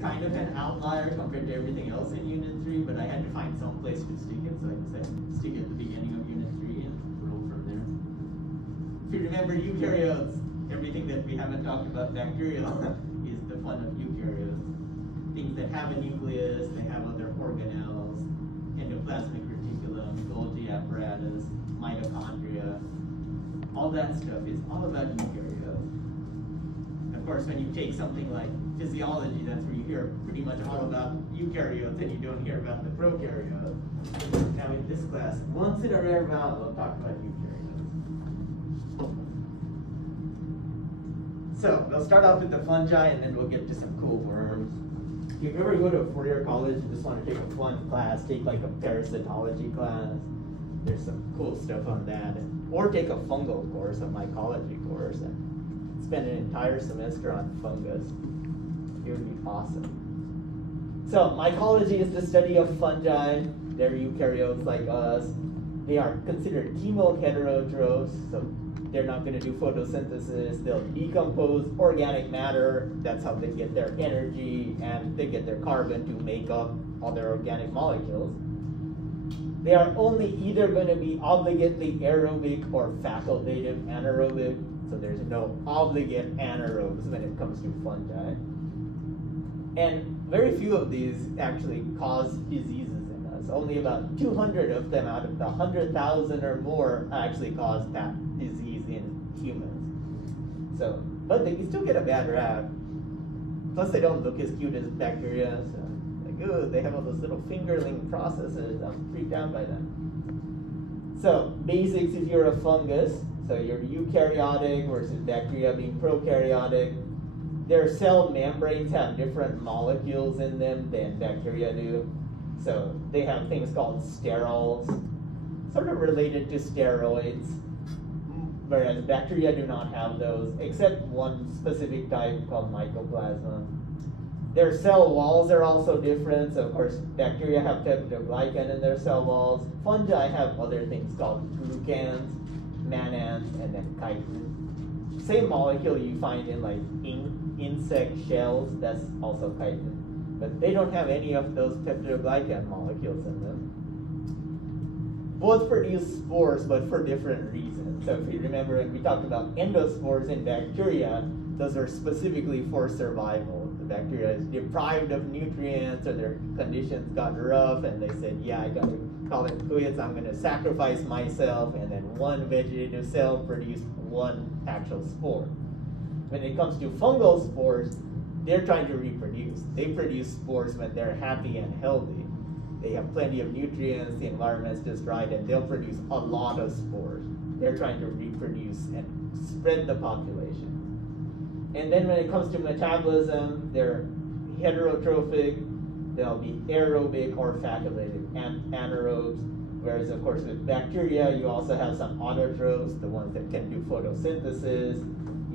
kind of an outlier compared to everything else in Unit 3, but I had to find some place to stick it, so I decided to stick it at the beginning of Unit 3 and roll from there. If you remember eukaryotes, everything that we haven't talked about bacterial is the fun of eukaryotes. Things that have a nucleus, they have other organelles, endoplasmic reticulum, Golgi apparatus, mitochondria. All that stuff is all about eukaryotes. Of course, when you take something like physiology, that's where you hear pretty much all about eukaryotes and you don't hear about the prokaryotes. Now in this class, once in a rare while, we'll talk about eukaryotes. So, we'll start off with the fungi and then we'll get to some cool worms. If you ever go to a four-year college and just want to take a fun class, take like a parasitology class, there's some cool stuff on that. Or take a fungal course, a mycology course, and spend an entire semester on fungus. It would be awesome. So, mycology is the study of fungi. They're eukaryotes like us. They are considered chemoheterotrophs, so they're not going to do photosynthesis. They'll decompose organic matter. That's how they get their energy, and they get their carbon to make up all their organic molecules. They are only either going to be obligately aerobic or facultative anaerobic. So there's no obligate anaerobes when it comes to fungi. And very few of these actually cause diseases in us. Only about 200 of them out of the 100,000 or more actually cause that disease in humans. So, but they can still get a bad rap. Plus they don't look as cute as bacteria. So like, oh, they have all those little fingerling processes. I'm freaked out by them. So basics, if you're a fungus, so you're eukaryotic versus bacteria being prokaryotic. Their cell membranes have different molecules in them than bacteria do. So they have things called sterols, sort of related to steroids, whereas bacteria do not have those, except one specific type called mycoplasma. Their cell walls are also different. So of course, bacteria have peptidoglycan in their cell walls. Fungi have other things called glucans, mannans, and then chitin. Same molecule you find in like insect shells, that's also chitin. But they don't have any of those peptidoglycan molecules in them. Both produce spores, but for different reasons. So if you remember, when we talked about endospores in bacteria, those are specifically for survival. The bacteria is deprived of nutrients, or their conditions got rough, and they said, yeah, I gotta call it quits, I'm gonna sacrifice myself, and then one vegetative cell produced one actual spore. When it comes to fungal spores, they're trying to reproduce. They produce spores when they're happy and healthy. They have plenty of nutrients, the environment's just right, and they'll produce a lot of spores. They're trying to reproduce and spread the population. And then when it comes to metabolism, they're heterotrophic, they'll be aerobic or facultative anaerobes. Whereas of course with bacteria, you also have some autotrophs, the ones that can do photosynthesis.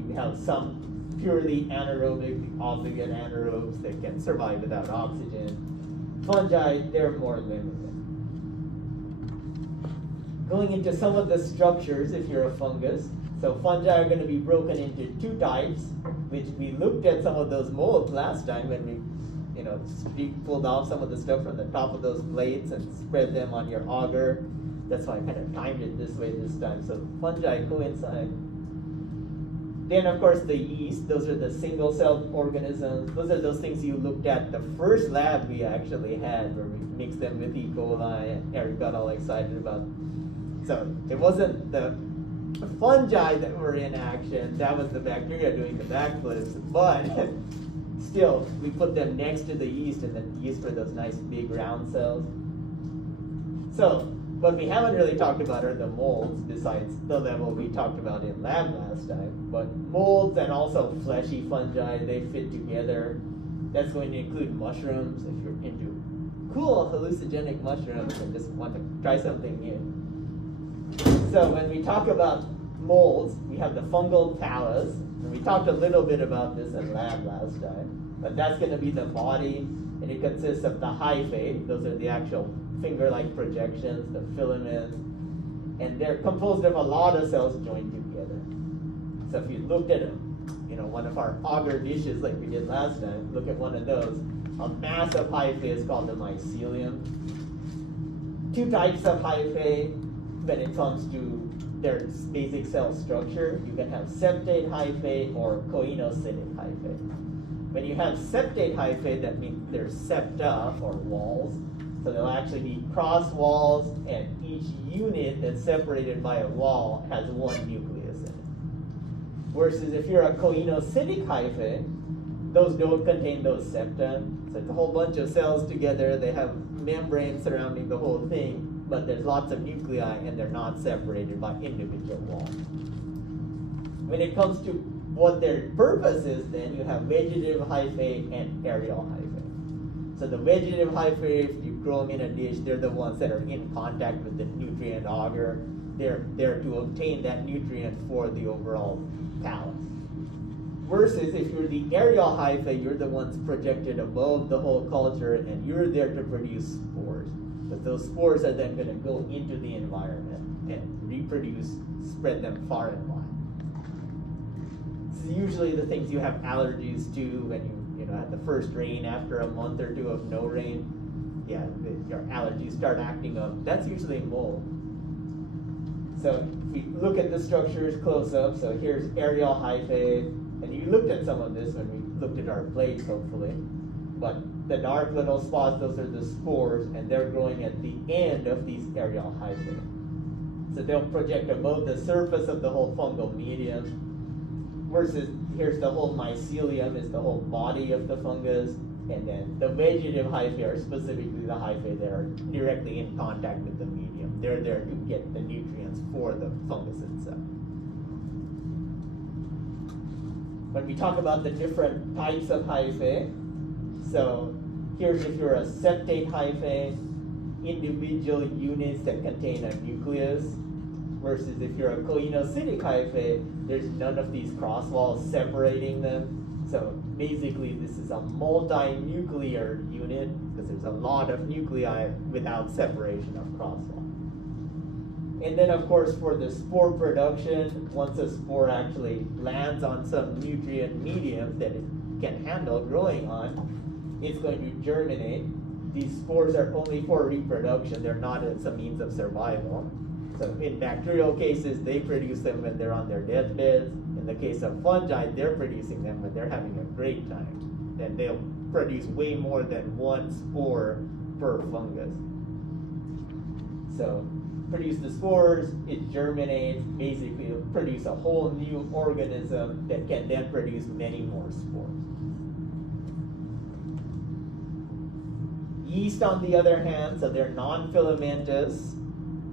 You have some purely anaerobic, obligate anaerobes that can survive without oxygen. Fungi, they're more limited. Going into some of the structures, if you're a fungus, so fungi are going to be broken into two types, which we looked at some of those molds last time when we pulled off some of the stuff from the top of those plates and spread them on your auger. That's why I kind of timed it this way this time, so fungi coincide. Then, of course, the yeast, those are the single-celled organisms. Those are those things you looked at the first lab we actually had, where we mixed them with E. coli, and Eric got all excited about. So it wasn't the fungi that were in action, that was the bacteria doing the backflips, but still, we put them next to the yeast, and the yeast were those nice big round cells. So, what we haven't really talked about are the molds, besides the level we talked about in lab last time. But molds and also fleshy fungi, they fit together. That's going to include mushrooms, if you're into cool hallucinogenic mushrooms and just want to try something new. So when we talk about molds, we have the fungal thallus, and we talked a little bit about this in lab last time. But that's going to be the body, and it consists of the hyphae, those are the actual finger-like projections, the filaments, and they're composed of a lot of cells joined together. So if you looked at a one of our agar dishes like we did last time, look at one of those. A massive hyphae is called the mycelium. Two types of hyphae when it comes to their basic cell structure. You can have septate hyphae or koinocytic hyphae. When you have septate hyphae, that means they're septa or walls. So they'll actually be cross walls, and each unit that's separated by a wall has one nucleus in it. Versus if you're a koinocytic hyphae, those don't contain those septa. So it's a whole bunch of cells together. They have membranes surrounding the whole thing, but there's lots of nuclei, and they're not separated by individual walls. When it comes to what their purpose is, then you have vegetative hyphae and aerial hyphae. So the vegetative hyphae, if you grow them in a dish, they're the ones that are in contact with the nutrient agar. They're there to obtain that nutrient for the overall palate. Versus if you're the aerial hyphae, you're the ones projected above the whole culture, and you're there to produce spores. But those spores are then going to go into the environment and reproduce, spread them far and wide. This is usually the things you have allergies to when you know, at the first rain after a month or two of no rain. Yeah, your allergies start acting up. That's usually mold. So if we look at the structures close up, so here's aerial hyphae, and you looked at some of this when we looked at our plates, hopefully. But the dark little spots, those are the spores, and they're growing at the end of these aerial hyphae. So they'll project above the surface of the whole fungal medium. Versus here's the whole mycelium, is the whole body of the fungus. And then the vegetative hyphae are specifically the hyphae that are directly in contact with the medium. They're there to get the nutrients for the fungus itself. When we talk about the different types of hyphae, so here's if you're a septate hyphae, individual units that contain a nucleus, versus if you're a koinocytic hyphae, there's none of these cross walls separating them. So basically this is a multi-nuclear unit because there's a lot of nuclei without separation of cross walls. And then of course for the spore production, once a spore actually lands on some nutrient medium that it can handle growing on, it's going to germinate. These spores are only for reproduction, they're not as a means of survival. So in bacterial cases, they produce them when they're on their deathbeds. In the case of fungi, they're producing them when they're having a great time. And they'll produce way more than one spore per fungus. So produce the spores, it germinates, basically it'll produce a whole new organism that can then produce many more spores. Yeast, on the other hand, so they're non-filamentous.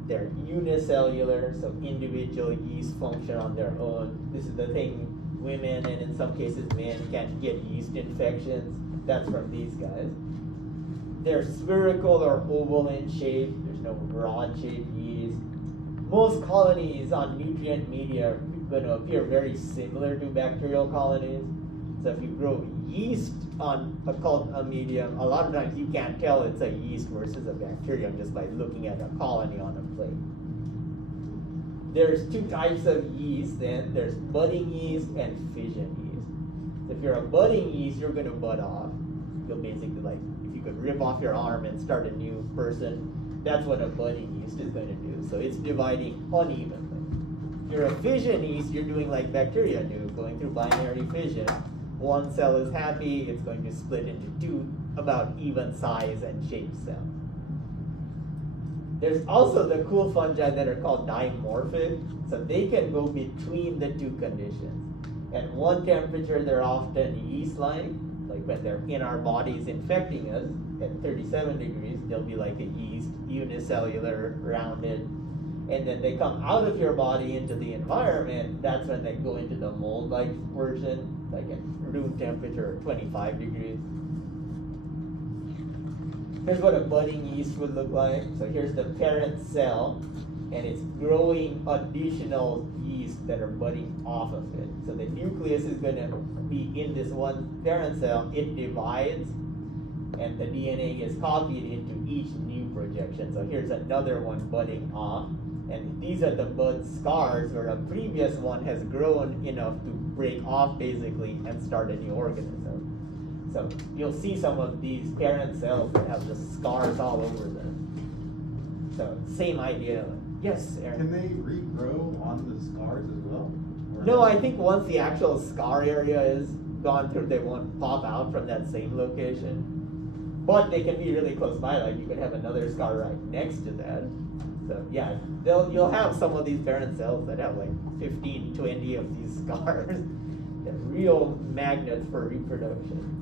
They're unicellular, so individual yeast function on their own. This is the thing women and in some cases men can get yeast infections. That's from these guys. They're spherical or oval in shape. There's no rod-shaped yeast. Most colonies on nutrient media are going to appear very similar to bacterial colonies. So if you grow yeast on a medium, a lot of times you can't tell it's a yeast versus a bacterium just by looking at a colony on a plate. There's two types of yeast then. There's budding yeast and fission yeast. So if you're a budding yeast, you're going to bud off. You'll basically, like, if you could rip off your arm and start a new person, that's what a budding yeast is going to do. So it's dividing unevenly. If you're a fission yeast, you're doing like bacteria do, going through binary fission. One cell is happy, it's going to split into two about even size and shaped cells. There's also the cool fungi that are called dimorphic, so they can go between the two conditions. At one temperature, they're often yeast-like when they're in our bodies infecting us, at 37 degrees, they'll be like a yeast, unicellular, rounded. And then they come out of your body into the environment, that's when they go into the mold-like version, like at room temperature, 25 degrees. Here's what a budding yeast would look like. So here's the parent cell, and it's growing additional yeast that are budding off of it. So the nucleus is going to be in this one parent cell. It divides, and the DNA is copied into each new projection. So here's another one budding off. And these are the bud scars where a previous one has grown enough to break off basically and start a new organism. So you'll see some of these parent cells that have the scars all over them. So same idea. Yes, Aaron? Can they regrow on the scars as well? Or No, I think once the actual scar area is gone through, they won't pop out from that same location. But they can be really close by, like you could have another scar right next to that. So yeah, you'll have some of these parent cells that have like 15, 20 of these scars. They're real magnets for reproduction.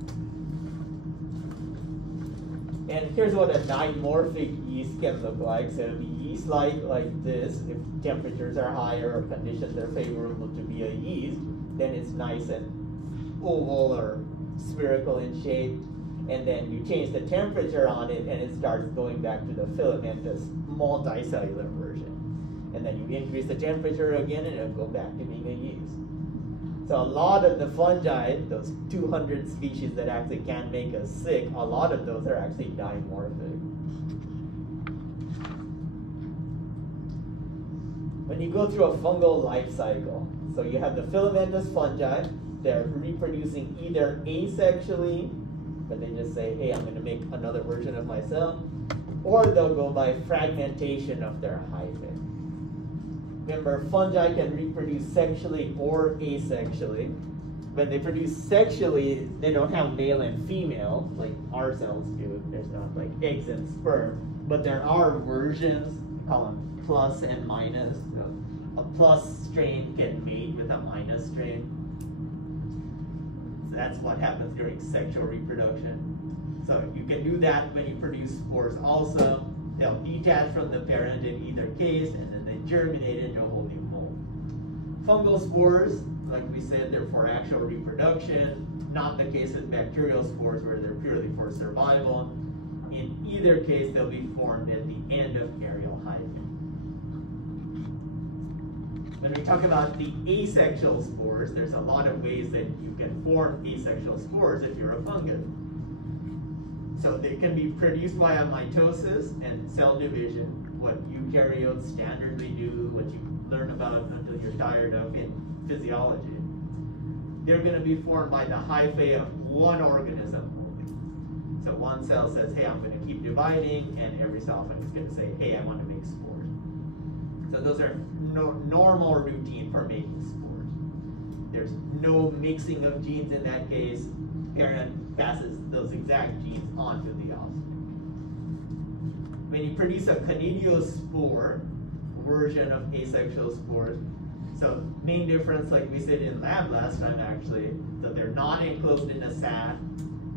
And here's what a dimorphic yeast can look like. So it'll be yeast-like like this. If temperatures are higher or conditions are favorable to be a yeast, then it's nice and oval or spherical in shape. And then you change the temperature on it and it starts going back to the filamentous multicellular version. And then you increase the temperature again and it'll go back to being a yeast. So a lot of the fungi, those 200 species that actually can make us sick, a lot of those are actually dimorphic. When you go through a fungal life cycle, so you have the filamentous fungi, they're reproducing either asexually, but they just say, hey, I'm going to make another version of myself, or they'll go by fragmentation of their hyphae. Remember, fungi can reproduce sexually or asexually. When they produce sexually, they don't have male and female, like our cells do. There's not like eggs and sperm, but there are versions, we call them plus and minus. So a plus strain can mate with a minus strain. So that's what happens during sexual reproduction. So you can do that when you produce spores also. They'll detach from the parent in either case, and then they germinate into a whole new mold. Fungal spores, like we said, they're for actual reproduction. Not the case with bacterial spores where they're purely for survival. In either case, they'll be formed at the end of aerial hyphae. When we talk about the asexual spores, there's a lot of ways that you can form asexual spores if you're a fungus. So they can be produced via mitosis and cell division, what eukaryotes standardly do, what you learn about until you're tired of in physiology. They're going to be formed by the hyphae of one organism only. So one cell says, hey, I'm going to keep dividing, and every so often it's going to say, hey, I want to make spores. So those are normal routine for making spores. There's no mixing of genes in that case. Parent passes those exact genes on to the offspring. When you produce a conidiospore version of asexual spores, so main difference, like we said in lab last time actually, that they're not enclosed in a sac,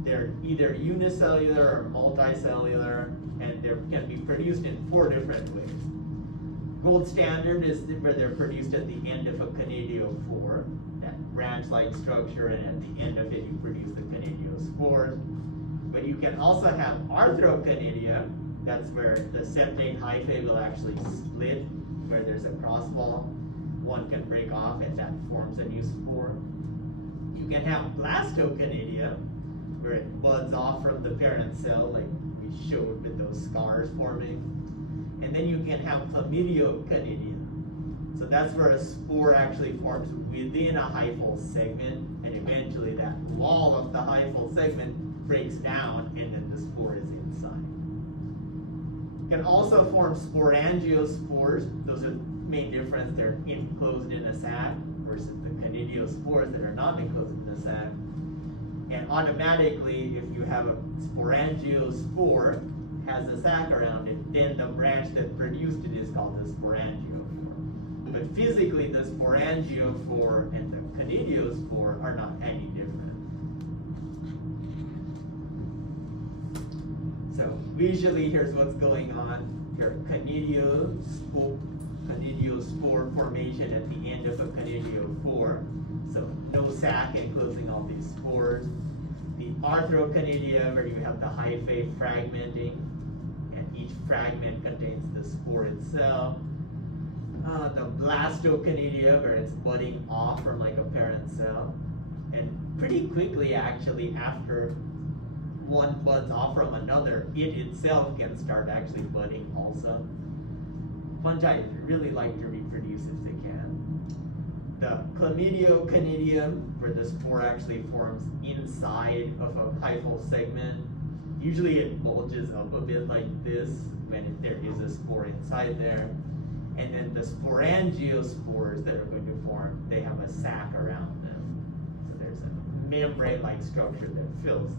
they're either unicellular or multicellular, and they can be produced in 4 different ways. Gold standard is where they're produced at the end of a conidiophore, that branch-like structure, and at the end of it you produce the conidiospores. But you can also have arthroconidia, that's where the septate hyphae will actually split, where there's a crosswall. One can break off and that forms a new spore. You can have blastoconidia, where it buds off from the parent cell, like we showed with those scars forming. And then you can have chlamydioconidia. So that's where a spore actually forms within a hyphal segment, and eventually that wall of the hyphal segment breaks down, and then the spore is inside. You can also form sporangiospores. Those are the main difference. They're enclosed in a sac versus the conidiospores that are not enclosed in a sac. And automatically, if you have a sporangiospore has a sac around it, then the branch that produced it is called the sporangiophore. But physically, the sporangiophore and the conidiospore are not any different. So visually, here's what's going on. Your conidiospore formation at the end of a conidiophore. So no sac enclosing all these spores. The arthroconidia, where you have the hyphae fragmenting, and each fragment contains the spore itself. The blastoconidia, where it's budding off from like a parent cell. And pretty quickly, actually, after one buds off from another, it itself can start actually budding also. fungi really like to reproduce if they can. The chlamydio-conidium, where the spore actually forms inside of a hyphal segment. Usually it bulges up a bit like this when there is a spore inside there. And then the sporangiospores that are going to form, they have a sac around them. So there's a membrane-like structure that fills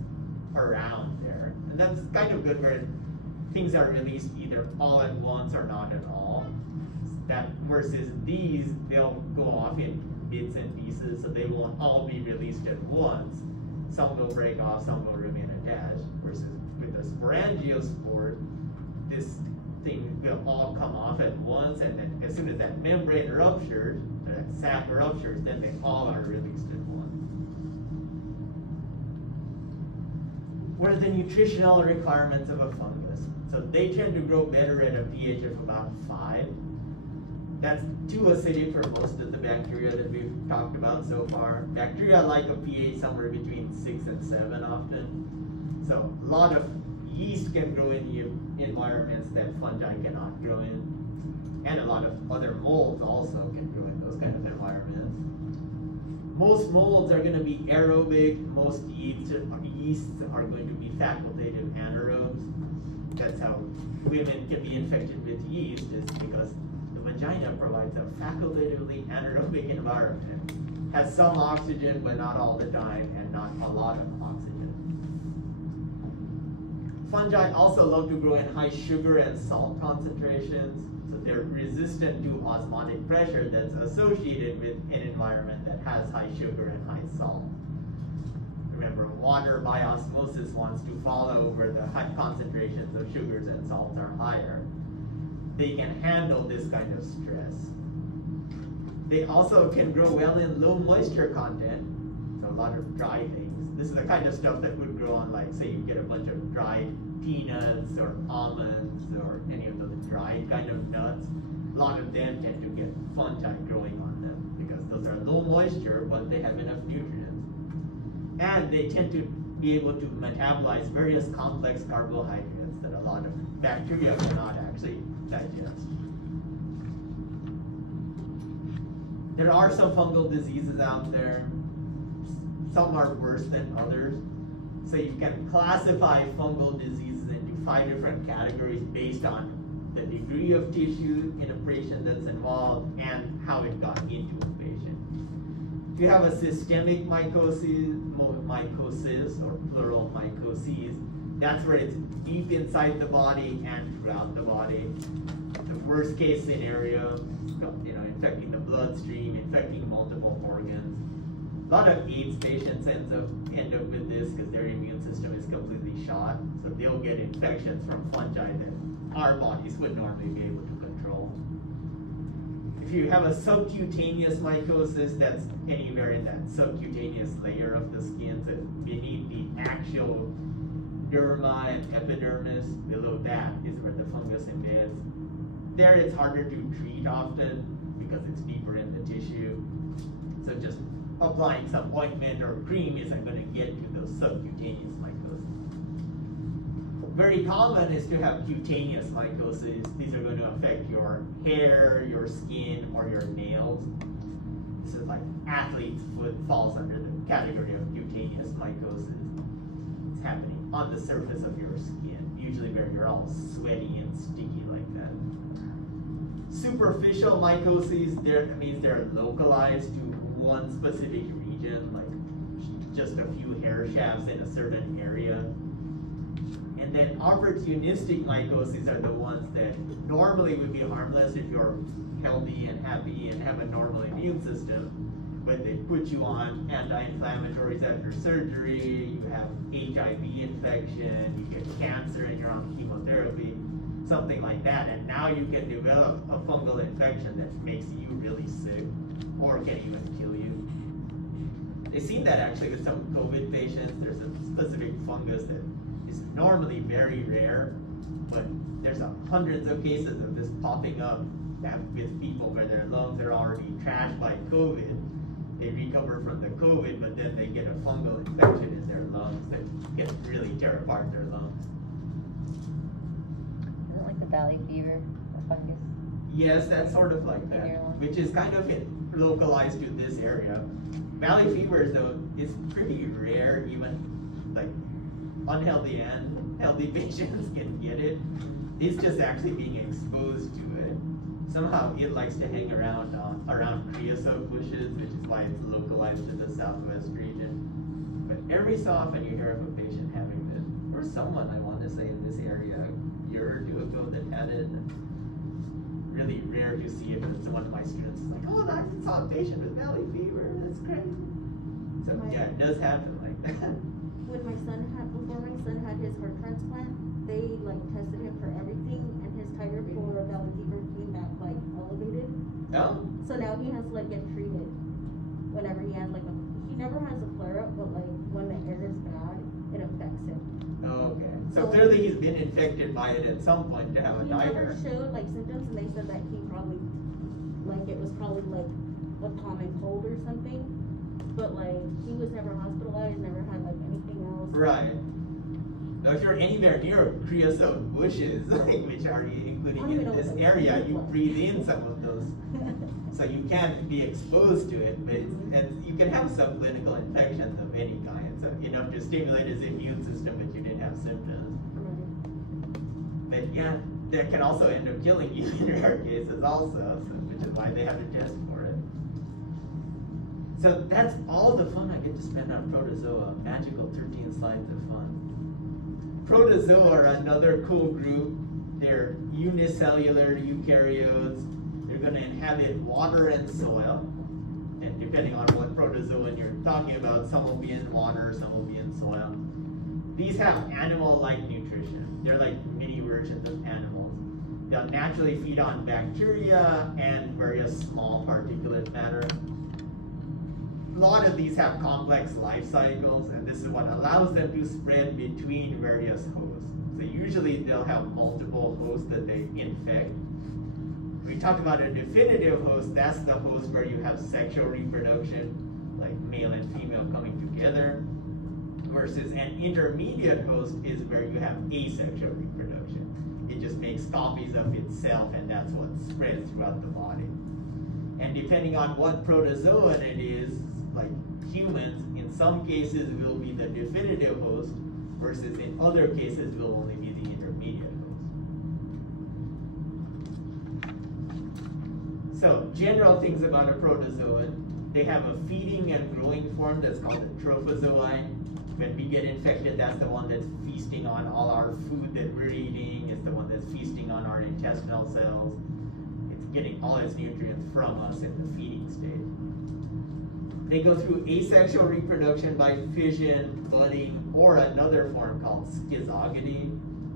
around there. And that's kind of good where things are released either all at once or not at all. That versus these, they'll go off in bits and pieces, so they won't all be released at once. Some will break off, some will remain attached. Versus with the sporangiospore, this thing will all come off at once, and then as soon as that membrane ruptures, or that sac ruptures, then they all are released at once. What are the nutritional requirements of a fungus? So they tend to grow better at a pH of about 5. That's too acidic for most of the bacteria that we've talked about so far. Bacteria like a pH somewhere between 6 and 7 often. So a lot of yeast can grow in environments that fungi cannot grow in. And a lot of other molds also can grow in those kind of environments. Most molds are going to be aerobic. Most yeasts are going to be facultative anaerobes. That's how women can be infected with yeast, is because the vagina provides a facultatively anaerobic environment. Has some oxygen, but not all the time, and not a lot of oxygen. Fungi also love to grow in high sugar and salt concentrations, so they're resistant to osmotic pressure that's associated with an environment that has high sugar and high salt. Remember, water by osmosis wants to follow where the high concentrations of sugars and salts are higher. They can handle this kind of stress. They also can grow well in low moisture content, so a lot of dry things. This is the kind of stuff that would grow on, like, say you get a bunch of dried peanuts or almonds or any of those dried kind of nuts. A lot of them tend to get fungi growing on them because those are low moisture, but they have enough nutrients. And they tend to be able to metabolize various complex carbohydrates that a lot of bacteria cannot actually digest. There are some fungal diseases out there. Some are worse than others. So you can classify fungal diseases into 5 different categories based on the degree of tissue in a patient that's involved and how it got into a patient. If you have a systemic mycosis or plural mycoses, that's where it's deep inside the body and throughout the body. The worst case scenario, infecting the bloodstream, infecting multiple organs. A lot of AIDS patients end up with this because their immune system is completely shot, so they'll get infections from fungi that our bodies would normally be able to control. If you have a subcutaneous mycosis, that's anywhere in that subcutaneous layer of the skin, so beneath the actual derma and epidermis, below that is where the fungus embeds. There it's harder to treat often because it's deeper in the tissue. So just applying some ointment or cream isn't going to get to those subcutaneous mycosis. Very common is to have cutaneous mycosis. These are going to affect your hair, your skin, or your nails. This is like athlete's foot falls under the category of cutaneous mycosis. It's happening on the surface of your skin, usually where you're all sweaty and sticky like that. Superficial mycoses, that means they're localized to one specific region, like just a few hair shafts in a certain area. And then opportunistic mycoses are the ones that normally would be harmless if you're healthy and happy and have a normal immune system, but they put you on anti-inflammatories after surgery, you have HIV infection, you get cancer and you're on chemotherapy, something like that, and now you can develop a fungal infection that makes you really sick or can even kill you. They've seen that actually with some COVID patients. There's a specific fungus that is normally very rare, but there's hundreds of cases of this popping up with people where their lungs are already trashed by COVID. They recover from the COVID, but then they get a fungal infection in their lungs that can really tear apart their lungs. Isn't it like the valley fever, the fungus? Yes, that's sort of like that, which is kind of localized to this area. Valley fevers, though, is pretty rare. Even like unhealthy and healthy patients can get it. It's just actually being exposed to it. Somehow it likes to hang around creosote bushes, which is why it's localized to the southwest region. But every so often you hear of a patient having this. There was someone, I want to say, in this area a year or two ago that had it. Really rare to see it, but it's one of my students is like, oh, I saw a patient with valley fever. That's crazy. So yeah, it does happen like that. Before my son had his heart transplant, they like tested him for everything, and his titer for valley fever came back like elevated. Oh. So now he has to like get treated whenever he has like he never has a flare up, but like when the air is bad, it affects him. Oh, okay. So clearly he's been infected by it at some point to have a titer. He never showed like symptoms, and they said that he probably it was probably like a common cold or something. But like he was never hospitalized, never had like anything else. Right. Now, if you're anywhere near creosote bushes, like, which are including in this area, you breathe in some of those. So you can be exposed to it, but and you can have subclinical infections of any kind. So enough to stimulate his immune system, but you didn't have symptoms. But yeah, that can also end up killing you in rare cases also, so, which is why they have to test for it. So that's all the fun I get to spend on protozoa. Magical 13 slides of fun. Protozoa are another cool group. They're unicellular eukaryotes. They're going to inhabit water and soil. And depending on what protozoan you're talking about, some will be in water, some will be in soil. These have animal-like nutrition. They're like mini versions of animals. They'll naturally feed on bacteria and various small particulate matter. A lot of these have complex life cycles, and this is what allows them to spread between various hosts. So usually they'll have multiple hosts that they infect. When we talk about a definitive host, that's the host where you have sexual reproduction, like male and female coming together, versus an intermediate host is where you have asexual reproduction. It just makes copies of itself, and that's what spreads throughout the body. And depending on what protozoan it is, like humans, in some cases will be the definitive host, versus in other cases will only be the intermediate host. So, general things about a protozoan. They have a feeding and growing form that's called a trophozoite. When we get infected, that's the one that's feasting on all our food that we're eating. It's the one that's feasting on our intestinal cells. It's getting all its nutrients from us in the feeding stage. They go through asexual reproduction by fission, budding, or another form called schizogony.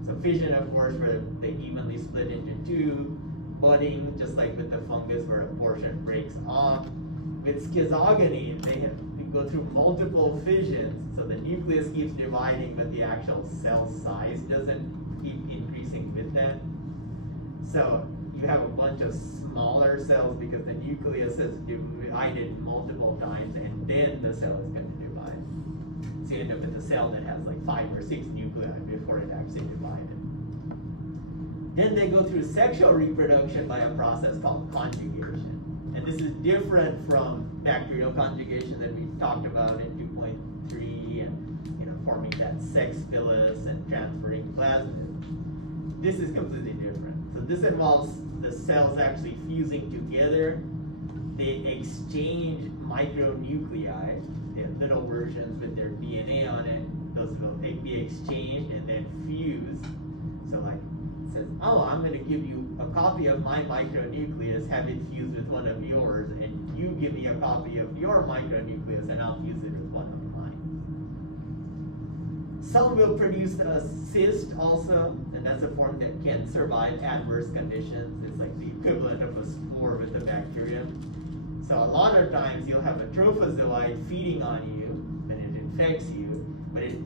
So fission, of course, where they evenly split into two. Budding, just like with the fungus, where a portion breaks off. With schizogony, they go through multiple fissions. So the nucleus keeps dividing, but the actual cell size doesn't keep increasing with that. So you have a bunch of smaller cells because the nucleus is divided multiple times, and then the cell is going to divide. So you end up with a cell that has like 5 or 6 nuclei before it actually divided. Then they go through sexual reproduction by a process called conjugation. And this is different from bacterial conjugation that we've talked about in 2.3 and forming that sex phyllis and transferring plasmids. This is completely different. So this involves the cells actually fusing together. They exchange micronuclei, they're little versions with their DNA on it. Those will be exchanged and then fuse. So like it says, oh, I'm going to give you a copy of my micronucleus, have it fused with one of yours, and you give me a copy of your micronucleus and I'll fuse it with one of mine. Some will produce a cyst also, and that's a form that can survive adverse conditions. It's like the equivalent of a spore with a bacterium. So a lot of times you'll have a trophozoite feeding on you, and it infects you, but it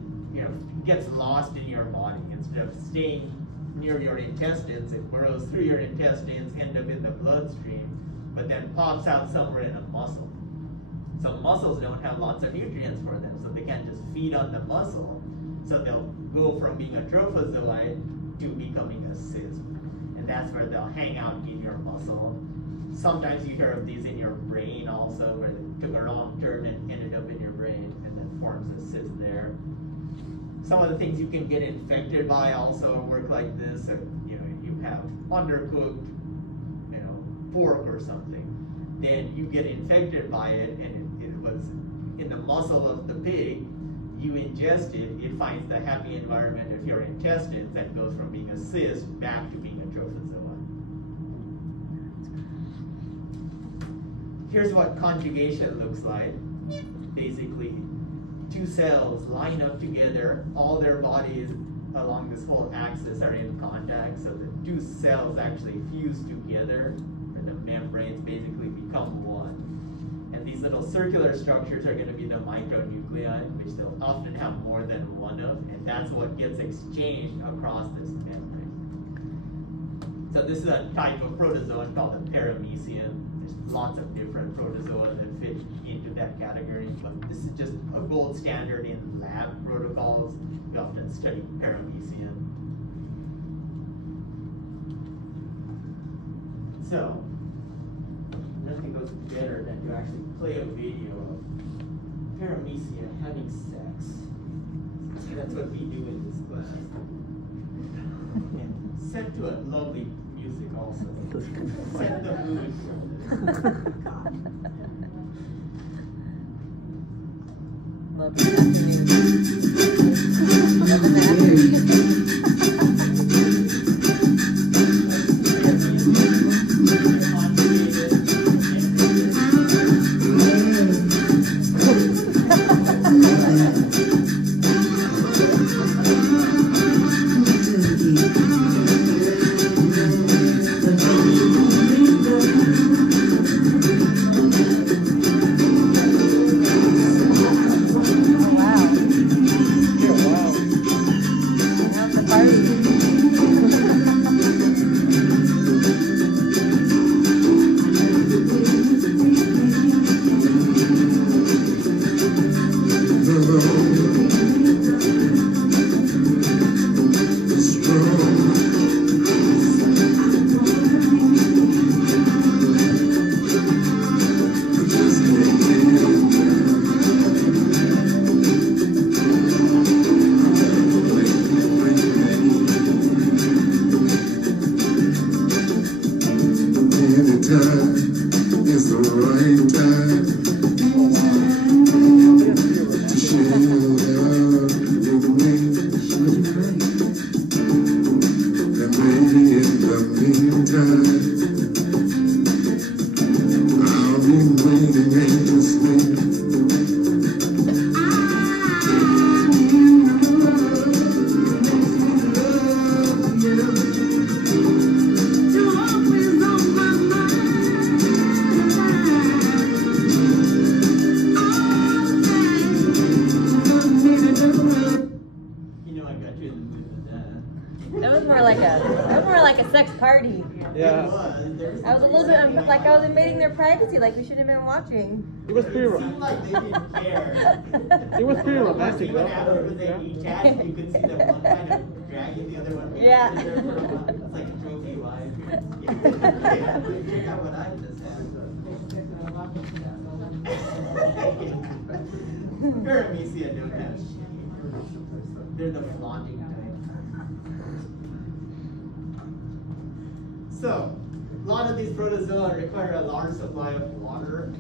gets lost in your body. Instead of staying near your intestines, it burrows through your intestines, end up in the bloodstream, but then pops out somewhere in a muscle. So muscles don't have lots of nutrients for them, so they can't just feed on the muscle. So they'll go from being a trophozoite to becoming a cyst. and that's where they'll hang out in your muscle. Sometimes you hear of these in your brain also, where they took a wrong turn and ended up in your brain, and then forms a cyst there. Some of the things you can get infected by also work like this. So, you know, you have undercooked, you know, pork or something, then you get infected by it, and it was in the muscle of the pig. You ingest it, it finds the happy environment of your intestines, and goes from being a cyst back to being a trophozoa. Here's what conjugation looks like. Basically, two cells line up together, all their bodies along this whole axis are in contact, so the two cells actually fuse together, and the membranes basically become one. And these little circular structures are going to be the micronuclei, which they'll often have more than one of, and that's what gets exchanged across this membrane. So this is a type of protozoan called a paramecium. There's lots of different protozoa that fit into that category, but this is just a gold standard in lab protocols. We often study paramecium. So, nothing goes better than to actually play a video of paramecia having sex. See, that's what we do in this class. And set to a lovely music also. Set the mood. Love the afternoon. Love the afternoon. Like we should have been watching. It was pretty romantic. Like they didn't care. It was pretty romantic, though. After they each had, you could see them one kind of dragging the other one. Yeah. It's like a trophy wife. Check out what I just had. Paramecia don't have shame. They're the flaunting type. So, a lot of these protozoa require a large supply of water,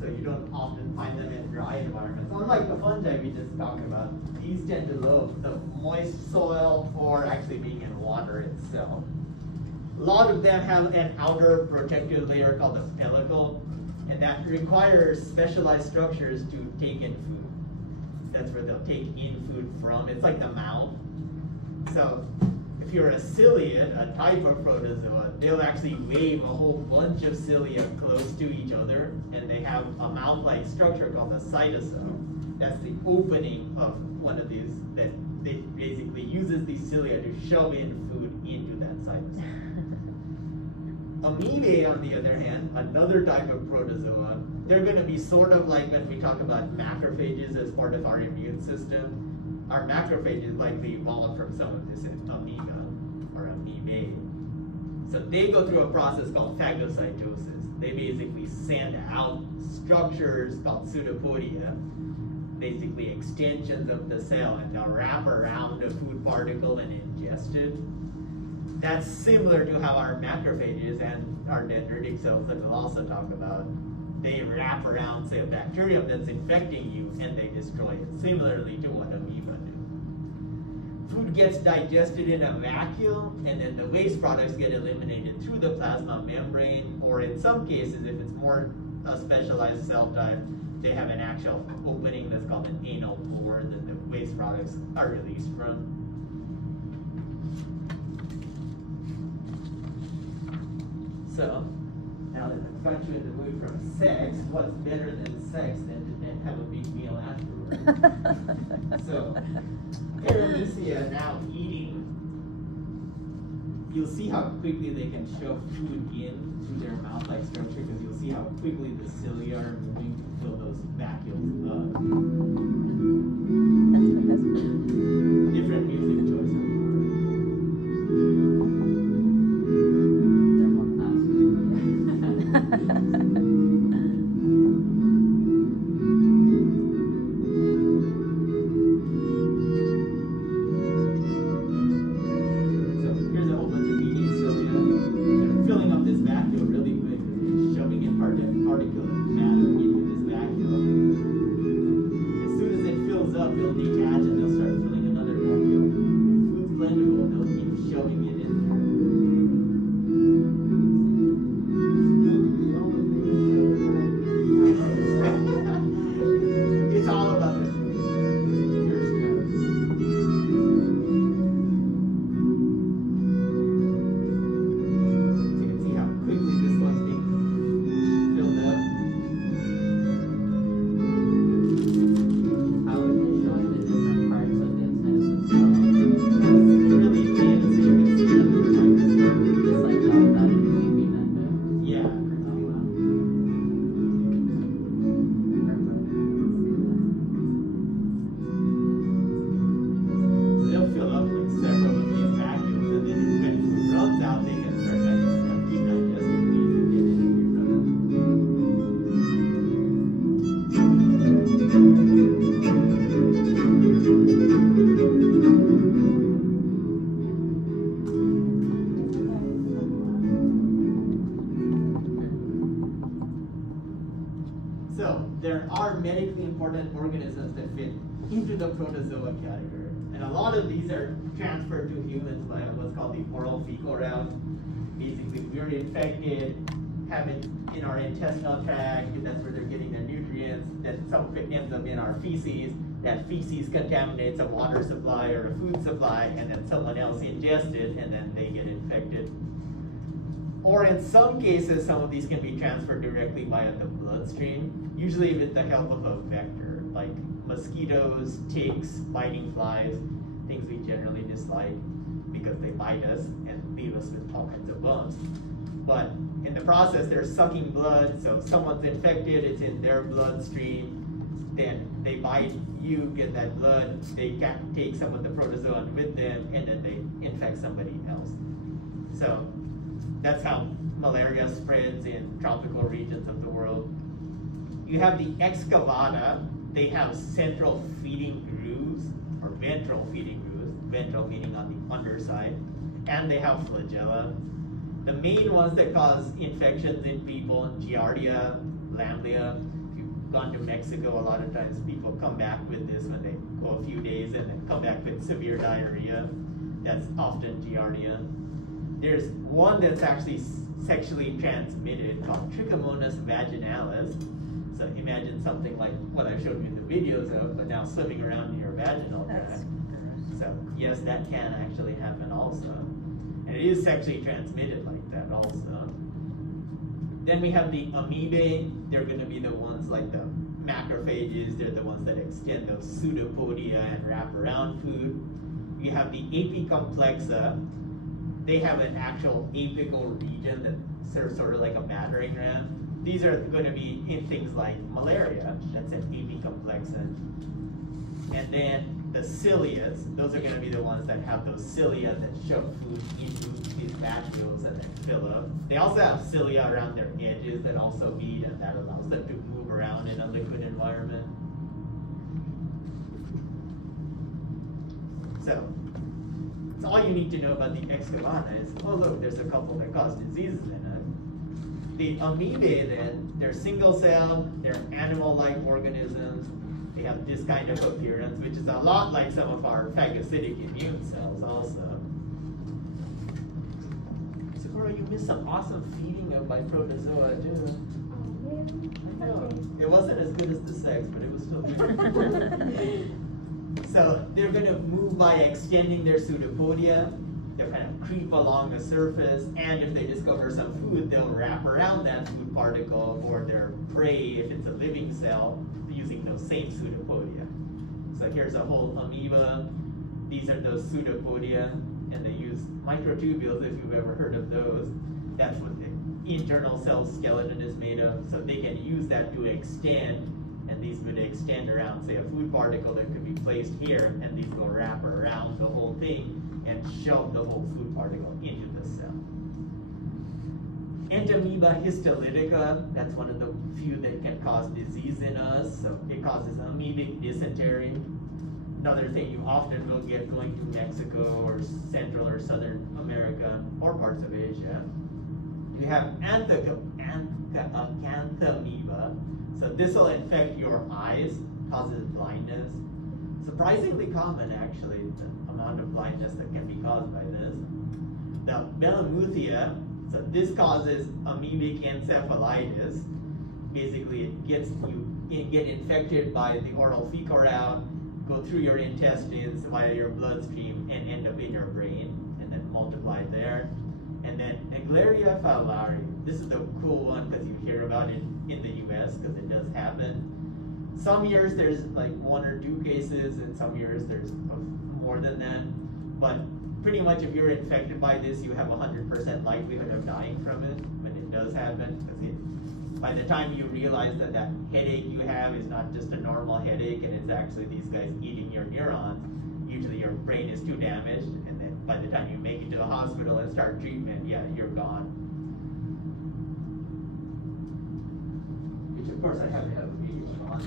so you don't often find them in dry environments. Unlike the fungi we just talked about, these tend to love the moist soil or actually being in water itself. A lot of them have an outer protective layer called the pellicle, and that requires specialized structures to take in food. That's where they'll take in food from. It's like the mouth. So, if you're a ciliate, a type of protozoa, they'll actually wave a whole bunch of cilia close to each other, and they have a mouth-like structure called the cytosome. That's the opening of one of these that they basically uses these cilia to shove in food into that cytosome. Amoebae, on the other hand, another type of protozoa, they're going to be sort of like when we talk about macrophages as part of our immune system. Our macrophages likely evolved from some of this amoeba or amoebae. So they go through a process called phagocytosis. They basically send out structures called pseudopodia, basically extensions of the cell, and they'll wrap around a food particle and ingest it. That's similar to how our macrophages and our dendritic cells that we'll also talk about, they wrap around, say, a bacterium that's infecting you and they destroy it, similarly to what amoeba do. Food gets digested in a vacuum, and then the waste products get eliminated through the plasma membrane, or in some cases, if it's more a specialized cell type, they have an actual opening that's called an anal pore that the waste products are released from. So, now that I've got you in the mood from sex, what's better than sex than to have a big meal afterwards? So, Paramecia now eating, you'll see how quickly they can shove food in through their mouth-like structure, because you'll see how quickly the cilia are moving to fill those vacuoles up. That's Different music choices. So there are medically important organisms that fit into the protozoa category. And a lot of these are transferred to humans by what's called the oral fecal route. Basically, we're infected, have it in our intestinal tract, and that's where they're getting their nutrients. Then some of it ends up in our feces. That feces contaminates a water supply or a food supply, and then someone else ingests it, and then they get infected. Or in some cases, some of these can be transferred directly via the bloodstream, usually with the help of a vector, like mosquitoes, ticks, biting flies, things we generally dislike because they bite us and leave us with all kinds of bumps. But in the process, they're sucking blood, so if someone's infected, it's in their bloodstream, then they bite you, get that blood, they can take some of the protozoan with them, and then they infect somebody else. So that's how malaria spreads in tropical regions of the world. You have the excavata. They have central feeding grooves, or ventral feeding grooves, ventral meaning on the underside, and they have flagella. The main ones that cause infections in people, Giardia, Lamblia. If you've gone to Mexico, a lot of times people come back with this when they go a few days and then come back with severe diarrhea. That's often Giardia. There's one that's actually sexually transmitted called Trichomonas vaginalis. So imagine something like what I showed you in the videos of, but now swimming around in your vaginal tract. So yes, that can actually happen also. And it is sexually transmitted like that also. Then we have the amoebae. They're going to be the ones like the macrophages. They're the ones that extend those pseudopodia and wrap around food. You have the apicomplexa. They have an actual apical region that serves sort of like a battering ram. These are going to be in things like malaria. That's an apicomplexa. And then the ciliates, those are going to be the ones that have those cilia that shove food into these vacuoles and then fill up. They also have cilia around their edges that also feed, and that allows them to move around in a liquid environment. So, that's all you need to know about the Excavana is, oh look, there's a couple that cause diseases in it. The amoebae then, they're single-celled, they're animal-like organisms. They have this kind of appearance, which is a lot like some of our phagocytic immune cells also. Sakura, you missed some awesome feeding of my protozoa too. I know. It wasn't as good as the sex, but it was still good. So they're going to move by extending their pseudopodia. They'll kind of creep along the surface, and if they discover some food, they'll wrap around that food particle or their prey, if it's a living cell, using those same pseudopodia. So here's a whole amoeba. These are those pseudopodia, and they use microtubules, if you've ever heard of those. That's what the internal cell skeleton is made of, so they can use that to extend, and these would extend around, say, a food particle that could be placed here, and these will wrap around the whole thing and shove the whole food particle into the cell. Entamoeba histolytica, that's one of the few that can cause disease in us, so it causes amoebic dysentery. Another thing you often will get going to Mexico or Central or Southern America or parts of Asia. You have acanthamoeba, so this will infect your eyes, causes blindness. Surprisingly common, actually, the amount of blindness that can be caused by this. Now, Melamuthia, so this causes amoebic encephalitis. Basically, you get infected by the oral fecal route, go through your intestines via your bloodstream, and end up in your brain, and then multiply there. And then Naegleria fowleri. This is the cool one because you hear about it in the US because it does happen. Some years there's like 1 or 2 cases, and some years there's more than that. But pretty much if you're infected by this, you have 100% likelihood of dying from it when it does happen. Because by the time you realize that that headache you have is not just a normal headache, and it's actually these guys eating your neurons, usually your brain is too damaged, and then by the time you make it to the hospital and start treatment, yeah, you're gone. Which of course I have to have a video on.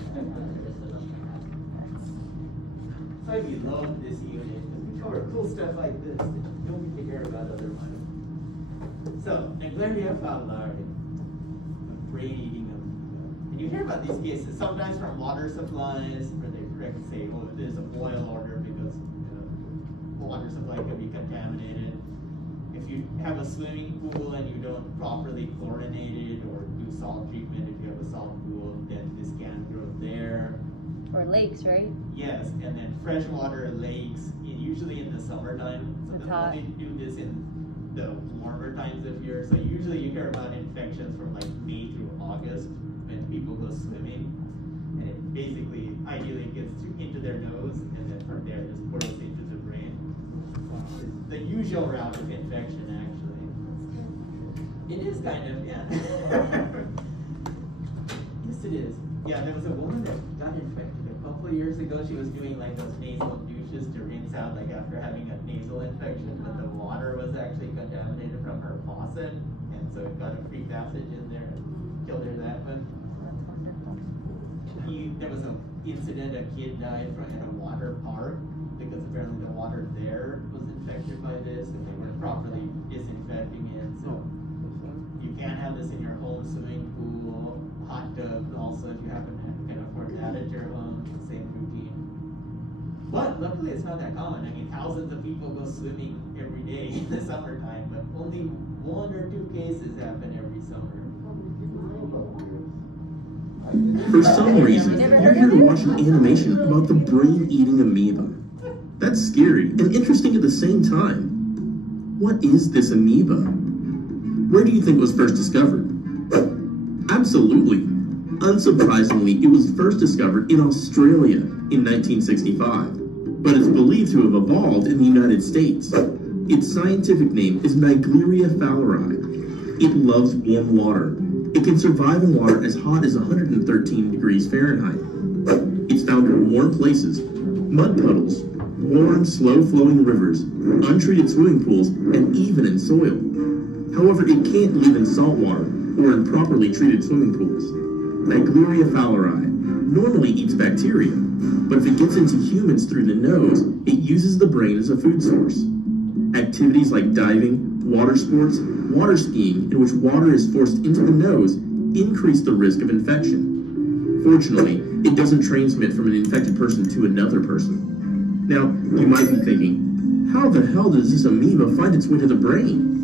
So I love this unit because we cover cool stuff like this that you don't get to hear about other ones. So Naegleria fowleri, brain-eating them. And you hear about these cases sometimes from water supplies where they say, oh, there's a boil order because the water supply could be contaminated. If you have a swimming pool and you don't properly chlorinate it or do salt treatment, if you have a salt pool, then this can grow there. Or lakes, right? Yes, and then freshwater lakes, usually in the summertime. So It's they'll hot. only do this in the warmer times of year. So usually you hear about infections from like May through August when people go swimming. And it basically, ideally gets into their nose, and then from there just burrows into the brain. It's the usual route of infection, actually. It is kind of, yeah. Yes, it is. Yeah, there was a woman that got infected a couple of years ago. She was doing like those nasal douches to rinse out like after having a nasal infection, but the water was actually contaminated from her faucet, and so it got a free passage in there and killed her that way. There was an incident, a kid died at a water park because apparently the water there was infected by this and they weren't properly disinfecting it. So you can't have this in your home swimming pool, hot tub also if you happen to can afford that at your home, same routine. But luckily it's not that common. I mean, thousands of people go swimming every day in the summertime, but only 1 or 2 cases happen every summer. For some reason, you're here watching animation about the brain-eating amoeba. That's scary and interesting at the same time. What is this amoeba? Where do you think it was first discovered? Absolutely. Unsurprisingly, it was first discovered in Australia in 1965, but it's believed to have evolved in the United States. Its scientific name is Naegleria fowleri. It loves warm water. It can survive in water as hot as 113 degrees Fahrenheit. It's found in warm places, Mud puddles, warm, slow-flowing rivers, untreated swimming pools, and even in soil. However, it can't live in salt water or in properly treated swimming pools. Naegleria fowleri normally eats bacteria, but if it gets into humans through the nose, it uses the brain as a food source. Activities like diving, water sports, water skiing, in which water is forced into the nose, increase the risk of infection. Fortunately, it doesn't transmit from an infected person to another person. Now, you might be thinking, how the hell does this amoeba find its way to the brain?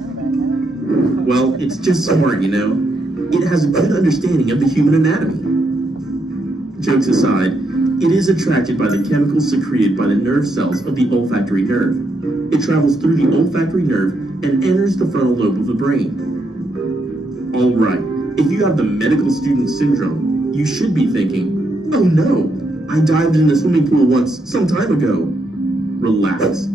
Well, it's just smart, you know. It has a good understanding of the human anatomy. Jokes aside, it is attracted by the chemicals secreted by the nerve cells of the olfactory nerve. It travels through the olfactory nerve and enters the frontal lobe of the brain. Alright, if you have the medical student syndrome, you should be thinking, oh no, I dived in a swimming pool once some time ago. Relax.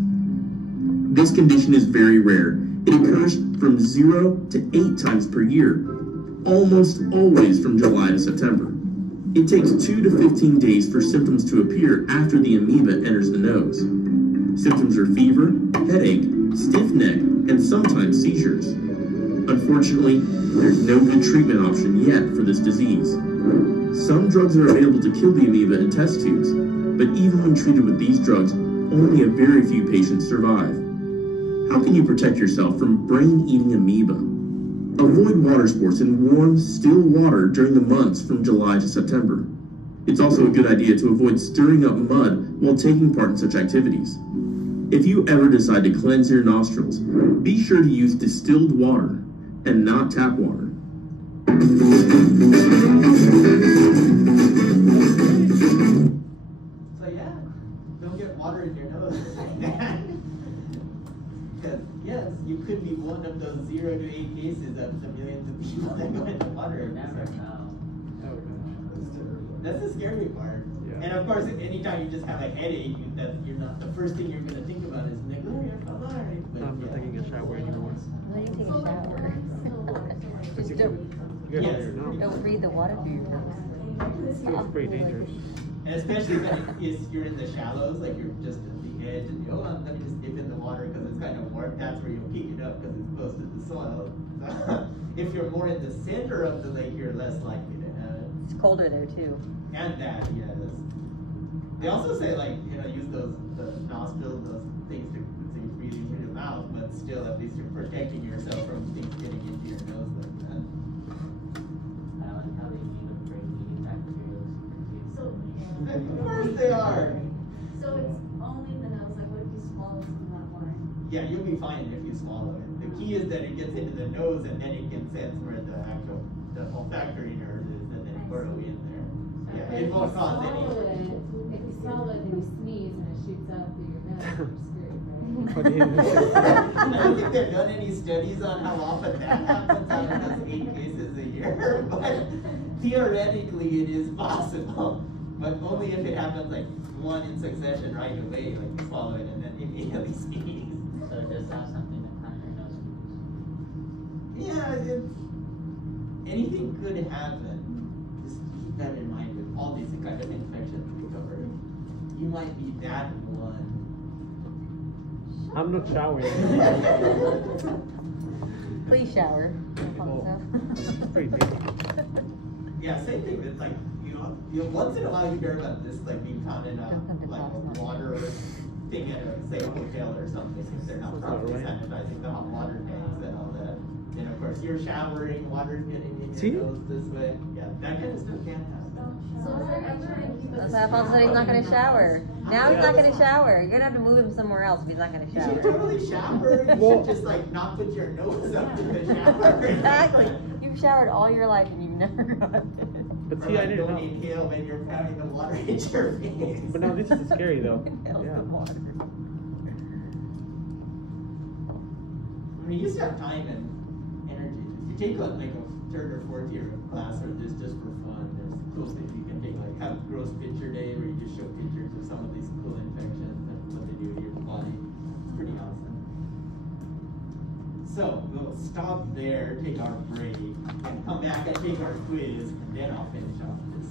This condition is very rare. It occurs from 0 to 8 times per year, almost always from July to September. It takes 2 to 15 days for symptoms to appear after the amoeba enters the nose. Symptoms are fever, headache, stiff neck, and sometimes seizures. Unfortunately, there's no good treatment option yet for this disease. Some drugs are available to kill the amoeba in test tubes, but even when treated with these drugs, only a very few patients survive. How can you protect yourself from brain-eating amoeba? Avoid water sports in warm, still water during the months from July to September. It's also a good idea to avoid stirring up mud while taking part in such activities. If you ever decide to cleanse your nostrils, be sure to use distilled water and not tap water. So yeah, don't get water in your nose. Because yes, you could be one of those 0 to 8 cases of the millions of people that go into water. You never know. That's the scary part. Yeah. And of course, anytime you just have a headache, you're not the first thing you're going to think about is Naegleria fowleri. I'm not taking a shower anymore. Why do you take a shower? Just You guys Yes. don't breathe the water through your nose. It's pretty dangerous. And especially if you're in the shallows, like you're just at the edge, and you let me just dip in the water because it's kind of warm. That's where you'll pick it up because it's close to the soil. If you're more in the center of the lake, you're less likely to have it. It's colder there too. And that, yes. They also say use the nostrils, those things to breathing through your mouth, but still at least you're protecting yourself from things getting into your nose like that. I like how they need a brain-eating bacteria. Of course they are. So it's only the nose, like what if you swallow some of that water? Yeah, you'll be fine if you swallow it. The key is that it gets into the nose and then it can sense where the olfactory nerve is and then burrow in there. Yeah, it won't cause any. If you swallow it and you sneeze and it shoots out through your nose, you're screwed, I right? don't think they've done any studies on how often that happens out of those 8 cases a year, but theoretically it is possible. But only if it happens like one in succession right away, like you swallow it and then immediately sneeze. So just have something to clean your nose with. Yeah, anything could happen. Just keep that in mind with all these kind of infections we cover. You might be that one. I'm not showering. Please shower. Pretty dangerous. Yeah, same thing with once in a while you hear about this being found in a water thing at say a hotel or something if they're not properly sanitizing the hot water tanks and all that. Then of course you're showering, water's getting in your nose this way. Yeah, that kind of stuff can happen. So is there ever That's why Paul said he's not going to shower. Now he's not going to shower. You're going to have to move him somewhere else if he's not going to You shower. should totally shower. You should just not put your nose up to the shower. Exactly. You've showered all your life and you've never got it. But see, I didn't don't know. inhale when you're having the water hit your face. But now this is scary though. Inhales Yeah. the water. I mean, you used to have time and energy. If you take a 3rd or 4th year class or this just for fun, there's cool things you can take, have a gross picture day where you just show pictures of some of these cool infections and what they do to your body. It's pretty awesome. So we'll stop there, take our break, and come back and take our quiz, and then I'll finish off this.